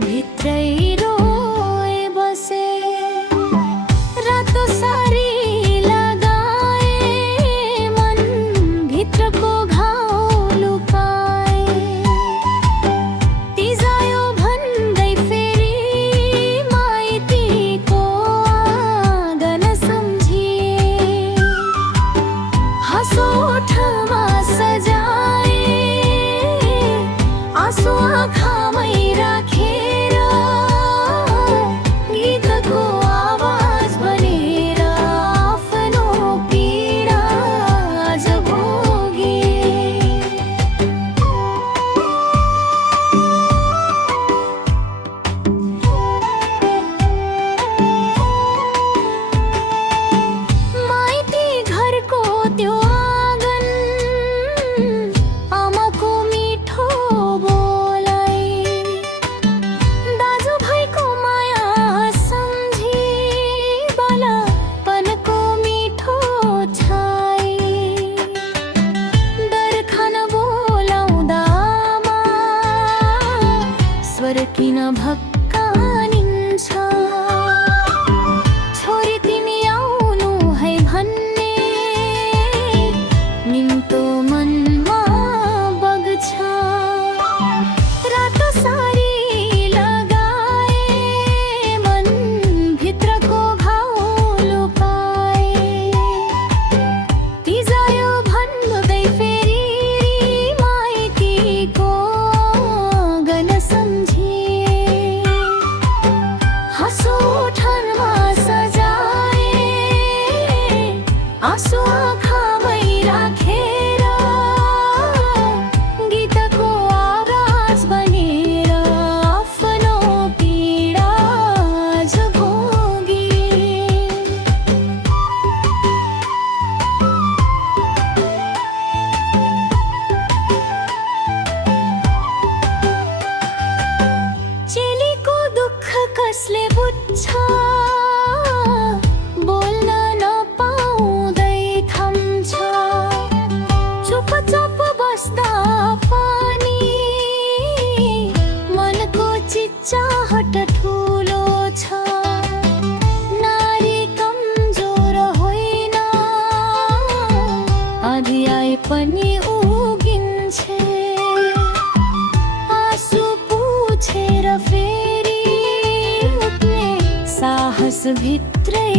भित्रै रोए बसे। रातो सारी लगाए मन भित्रको घाउ लुकाए। तिजायो भन्दै फेरि माइतीको आँगन सम्झिए। हाँसो ओठमा सजाए आँसु आँखामै राखेर गीतको आवाज बनेर आफ्नो पीडा आज भोगे। माइती घरको त्यो आँगन आमाको मिठो बोलाइ। दाजुभाइको माया सम्झी बालापनको मिठो छाई। डर खान बोलाउँदा आमा स्वर किन भक्कानिन्छ। छोरी तिमी आउनु है भन्ने निम्तो मनमा बग्छ। रातो सारी लगाए मन भित्रको घाउ लुकाए। तिजायो भन्दै फेरि माइतीको आँगन सम्झिए। हाँसो ओठमा सजाए आँसु आँखामै राखेर गीतको आवाज बनेर आफ्नो पीडा आज भोगे। चेलीको दुःख कसले बुझ्छ बोल्न नपाउँदै थम्छ। चुपचाप बस्दा पनि मनको चिच्चाहट ठुलो छ। नारी कमजोर होइन आधी आए पनि उगिन्छे। आँसु पुछेर फेरि उठ्ने साहस भित्रै